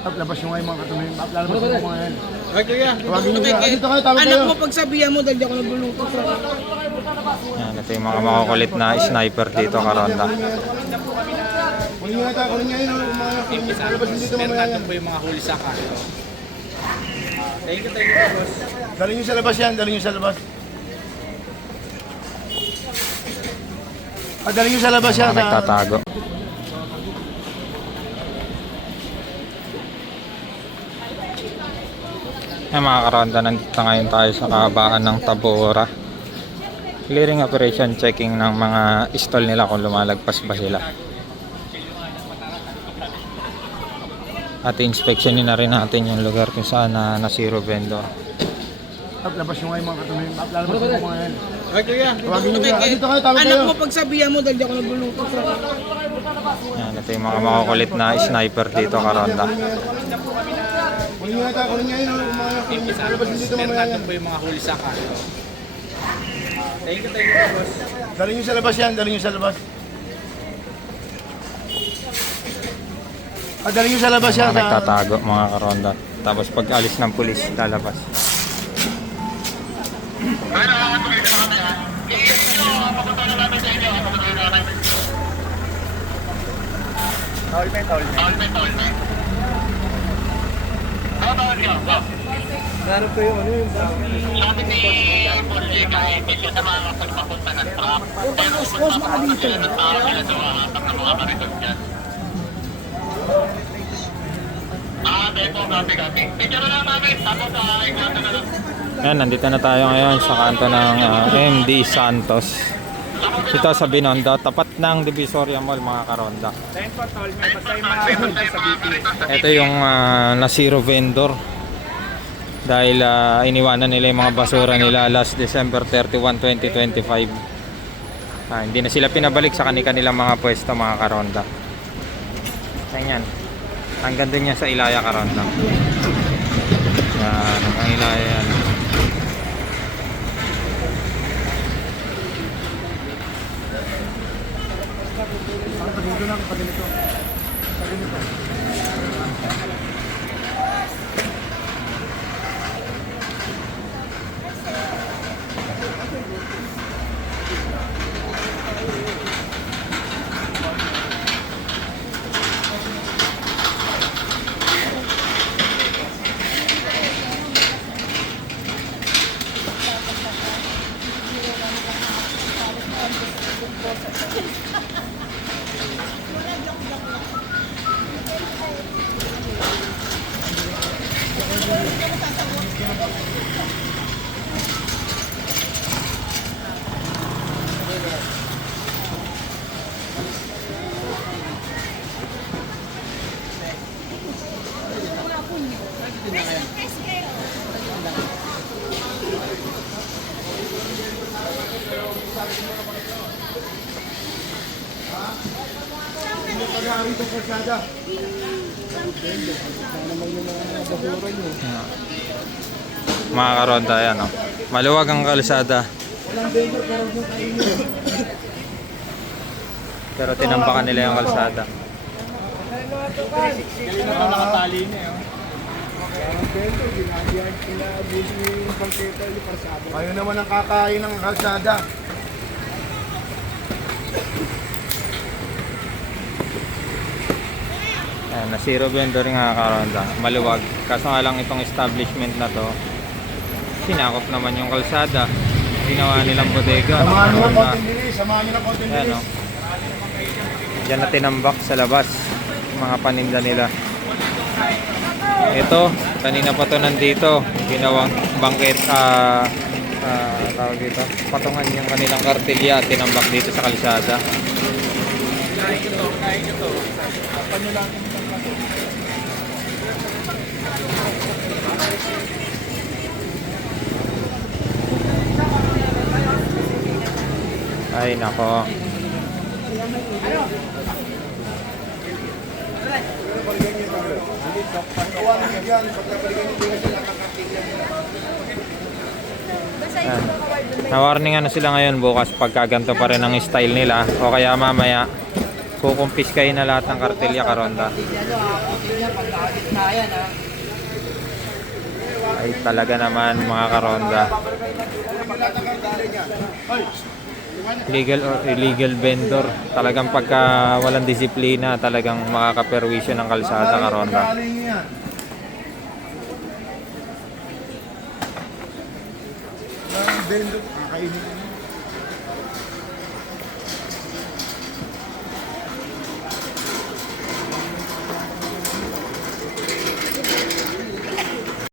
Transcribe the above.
Labas yung mga katuloy. Lalabas yung mga yan. Ay, kuya. Tawagin nyo sila. Dito kayo, tawag Anak kayo. mo pagsabihan mo dahil di ako nagluluto sa... Yan, ito yung mga makukulit na sniper dito, Karonda. Kunin nyo nga tayo, kunin nyo yun. Lalabas yung dito mamaya yan. po yung mga huli saka. Thank you, boss. Dali nyo sa labas yan, dali nyo sa labas. Dali nyo sa labas yan. Mga nagtatago. Yan mga Karonda, nandito ngayon tayo sa kahabaan ng Tabora. Clearing operation, checking ng mga stall nila kung lumalagpas ba sila. At inspeksyonin na rin natin yung lugar kung saan na zero vendor. Labas yung mga katuloy. Lalabas yung mga yan. Ay, kuya. Tawagin nyo sila. Dito kayo, tawag kayo. Anak mo pagsabihan mo dahil di ako nagluluto sa... Yan, ito yung mga makukulit na sniper dito, Karonda. Kunin nyo nga tayo, kunin nyo yun. Lalabas yung dito mamaya yan. po yung mga huli saka. Thank you, boss. Dali nyo sa labas yan, dali nyo sa labas. Dali nyo sa labas yan. Mga nagtatago, mga Karonda. Tapos pag alis ng pulis, lalabas. Laro ko yung ano yung Sabi ni Polly, kahit hindi sa mga pagpapunta ng truck, pero magpapakot sila ng tao sila sa mga kariton dyan. Depo, gabi. Picture na lang namin, tapos ikwato na lang. Yan, nandito na tayo ngayon sa kanto ng MD Santos. Ito sa Binondo, tapat ng Divisoria Mall, mga Karonda. Ito yung na-zero vendor. Dahil iniwanan nila yung mga basura nila last December 31, 2025. Hindi na sila pinabalik sa kanilang mga pwesto, mga Karonda. Yan. Hanggang dun yan sa Ilaya, Karonda. Yan, ang Ilaya yan. Pagdito na, pagdito. Pag-aari itong kalsada. Mga Karonda, yan o. Maluwag ang kalsada. Pero tinambakan nila yung kalsada. Nakatali na yun. Kayo naman ang kakain ng kalsada. Ayan, na zero vendor nga, Karonda. Maluwag. Kaso nga lang itong establishment na to, sinakop naman yung kalsada. Ginawa nilang bodega. Samahan nyo ng Karonda. konting bilis, samahan nyo ng konting Ayan bilis. o. Diyan na tinambak sa labas. Mga paninda nila. Ito, kanina pa to nandito. Ginawang bangkit, tawag dito. Patungan yung kanilang kartilya at tinambak dito sa kalsada. Ay, nako. Ayan. Na-warningan na sila ngayon, bukas pagkaganto pa rin ang style nila o kaya mamaya kukumpis kayo na lahat ng kartelya, Karonda. Ay talaga naman mga karonda. Legal or illegal vendor. Talagang pagka walang disiplina, talagang makakaperwisyo ng kalsada karonda. Bendo, kakainin.